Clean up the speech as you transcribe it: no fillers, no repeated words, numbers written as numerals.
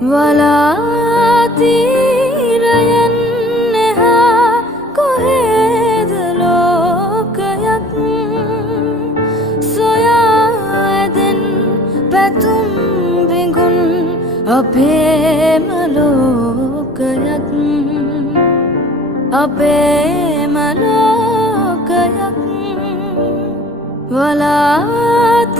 වලාතීරයන් එහා කොහෙද ලෝකයක් සොයා ඇදෙන් පැතුම් බිඟුන් අපේම ලෝකයක් අපේම ලෝකයක් වලාතීරයන්